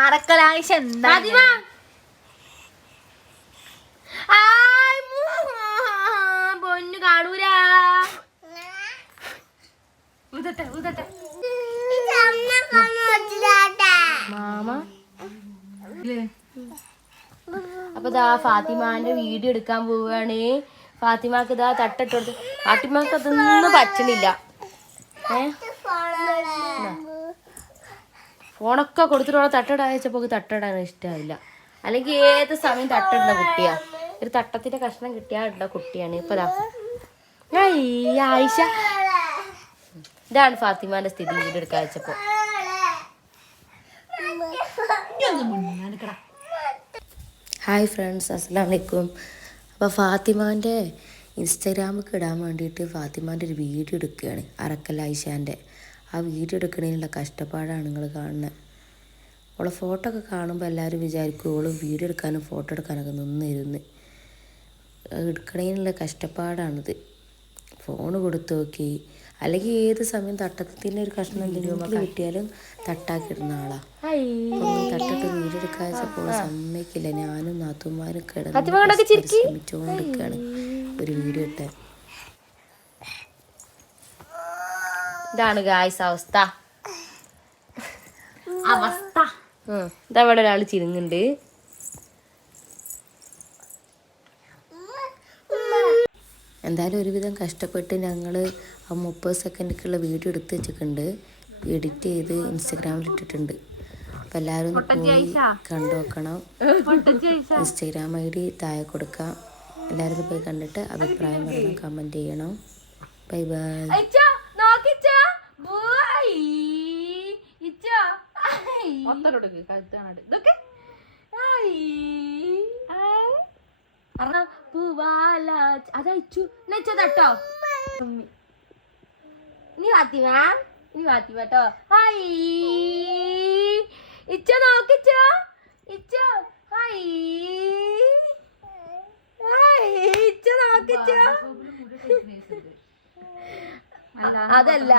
അറക്കലായിഷ എന്താ പൊന്നു കാണൂല മാമ. അപ്പൊ ഇതാ ഫാത്തിമാന്റെ വീഡിയോ എടുക്കാൻ പോവുകയാണ്. ഫാത്തിമാക്ക് ഇതാ തട്ടിട്ട് കൊടുത്ത്. ഫാത്തിമാക്ക് അതൊന്നും പറ്റണില്ല. ഫോണൊക്കെ കൊടുത്തിട്ട് തട്ടിടാൻ വെച്ചപ്പോ തട്ടിടാൻ ഇഷ്ടമാവില്ല. അല്ലെങ്കിൽ ഏത് സമയം തട്ടിടുന്ന കുട്ടിയാ. ഒരു തട്ടത്തിന്റെ കഷ്ണം കിട്ടിയാ ഇടുന്ന കുട്ടിയാണ്. ഇപ്പൊ ആയിഷ. ഇതാണ് ഫാത്തിമാന്റെ സ്ഥിതി വീഡിയോ എടുക്കാൻ വെച്ചപ്പോ. ഹായ് ഫ്രണ്ട്സ്, അസ്സലാമു അലൈക്കും. അപ്പോൾ ഫാത്തിമാൻ്റെ ഇൻസ്റ്റാഗ്രാമിൽ ഇടാൻ വേണ്ടിയിട്ട് ഫാത്തിമാൻ്റെ ഒരു വീഡിയോ എടുക്കുകയാണ്. അറക്കൽ ആയിഷാൻ്റെ ആ വീഡിയോ എടുക്കുന്നതിനുള്ള കഷ്ടപ്പാടാണ് നിങ്ങൾ കാണുന്നത്. അവളെ ഫോട്ടോ ഒക്കെ കാണുമ്പോൾ എല്ലാവരും വിചാരിക്കും ഓള് വീഡിയോ എടുക്കാനും ഫോട്ടോ എടുക്കാനൊക്കെ നിന്നിരുന്ന്. എടുക്കുന്നതിനുള്ള കഷ്ടപ്പാടാണിത്. ഫോണ് കൊടുത്തു നോക്കി, അല്ലെങ്കിൽ ഏത് സമയം തട്ടത്തിൻ്റെ ഒരു കഷ്ണം എന്തെങ്കിലും കിട്ടിയാലും തട്ടാക്കിടുന്ന ആളാ. തട്ടിട്ട് വീഡിയോ എടുക്കാൻ വെച്ചപ്പോൾ സമ്മതിക്കില്ല. ഞാനും നാത്തുമാരും ശ്രമിച്ചുകൊണ്ടിരിക്കുകയാണ് ഒരു വീഡിയോ ഇട്ട്. ഇതാണ് ഗായ്സ് അവസ്ഥ. ഇതവിടെ ഒരാൾ ചിരിങ്ങുണ്ട്. എന്തായാലും ഒരുവിധം കഷ്ടപ്പെട്ട് ഞങ്ങൾ ആ 30 സെക്കൻഡിലേക്കുള്ള വീഡിയോ എടുത്ത് വെച്ചിട്ടുണ്ട്. എഡിറ്റ് ചെയ്ത് ഇൻസ്റ്റഗ്രാമിൽ ഇട്ടിട്ടുണ്ട്. അപ്പം എല്ലാവരും ഒന്ന് പോയി കണ്ടു നോക്കണം. ഇൻസ്റ്റഗ്രാം ID താഴെ കൊടുക്കാം. എല്ലാവരും പോയി കണ്ടിട്ട് അഭിപ്രായം പറയണം, കമൻറ്റ് ചെയ്യണം. Bye bye. അതയച്ചു നെച്ചതട്ടോ. നീ ഫാത്തിമട്ടോ. ഹായ് ഇച്ച നോക്കിച്ചോ. ഇച്ച ഹായ് ഇച്ച നോക്കിച്ചോ. അതല്ല